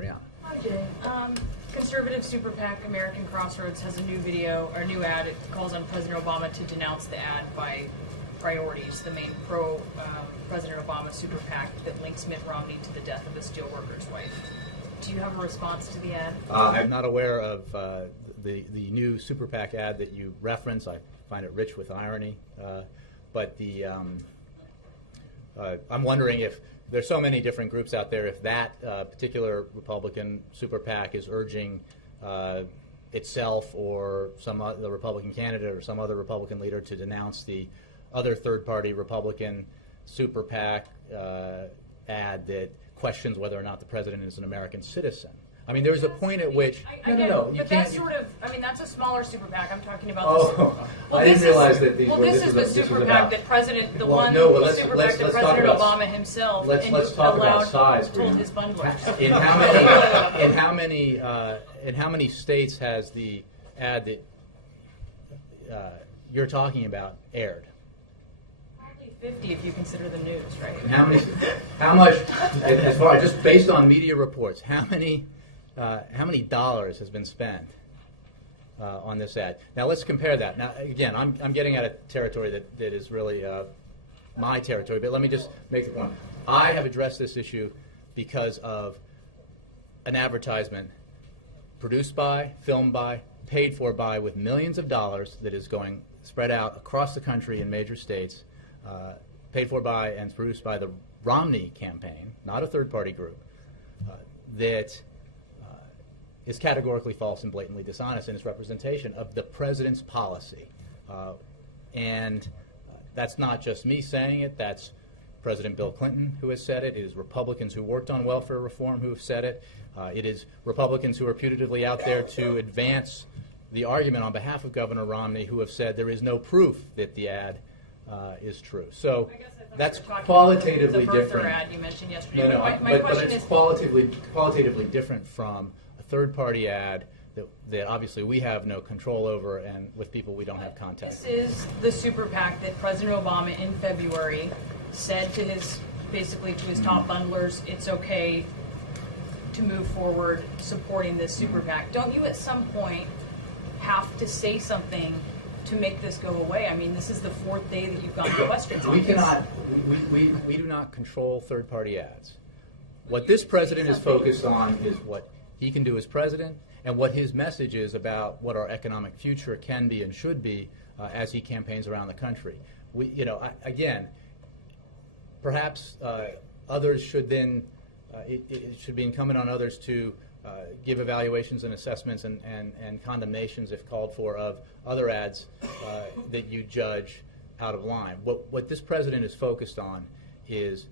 Brianna. Hi, Jay. Conservative super PAC American Crossroads has a new video, or new ad. It calls on President Obama to denounce the ad by Priorities, the main pro-President Obama super PAC that links Mitt Romney to the death of a steelworker's wife. Do you have a response to the ad? I'm not aware of the new super PAC ad that you reference. I find it rich with irony. But the I'm wondering if there's so many different groups out there, if that particular Republican super PAC is urging itself or the Republican candidate or some other Republican leader to denounce the other third-party Republican super PAC ad that questions whether or not the president is an American citizen. I mean, there's a point at which no. But that's sort of, I mean, that's a smaller super PAC. I'm talking about. I didn't realize that these. Well, this is the super PAC that President, the super PAC that President Obama himself. Let's talk about size. Told his bundlers. In how many states has the ad that you're talking about aired? 50 if you consider the news, right? And how much, as far just based on media reports, how many dollars has been spent on this ad? Now let's compare that. Now again, I'm getting at a territory that is really my territory, but let me just make the point. I have addressed this issue because of an advertisement produced by, filmed by, paid for by, with millions of dollars that is going spread out across the country in major states. Paid for by and produced by the Romney campaign, not a third-party group, that is categorically false and blatantly dishonest in its representation of the president's policy. And that's not just me saying it. That's President Bill Clinton who has said it. It is Republicans who worked on welfare reform who have said it. It is Republicans who are putatively out there to advance the argument on behalf of Governor Romney who have said there is no proof that the ad is true. So that's qualitatively different. Ad you mentioned yesterday. But it's qualitatively different from a third-party ad that obviously we have no control over, and with people we don't have contact. This is the super PAC that President Obama in February said to his top bundlers, it's okay to move forward supporting this super PAC. Don't you at some point have to say something to make this go away? I mean, this is the fourth day that you've gotten questions on this. We do not control third-party ads. What this president is focused on is what he can do as president and what his message is about what our economic future can be and should be as he campaigns around the country. Again, perhaps others should then, it should be incumbent on others to give evaluations and assessments and condemnations, if called for, of other ads that you judge out of line. What this president is focused on is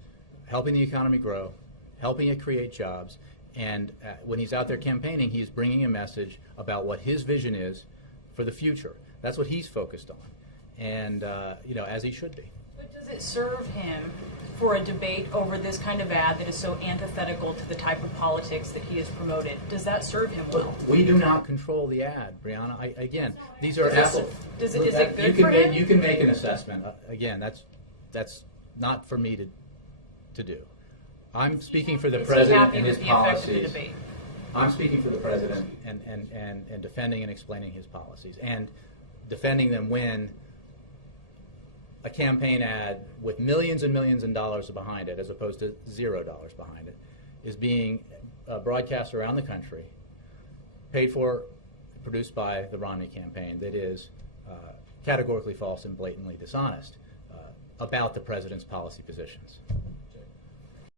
helping the economy grow, helping it create jobs, and when he's out there campaigning, he's bringing a message about what his vision is for the future. That's what he's focused on, and as he should be. But does it serve him for a debate over this kind of ad that is so antithetical to the type of politics that he has promoted? Does that serve him well? We do not control the ad, Brianna. Again, these are Apple. Is it good for him? You can make an assessment. Again, that's not for me to do. I'm speaking for the president and his policies. I'm speaking for the president and defending and explaining his policies and defending them when a campaign ad with millions and millions of dollars behind it, as opposed to $0 behind it, is being broadcast around the country, paid for, produced by the Romney campaign, that is categorically false and blatantly dishonest about the president's policy positions.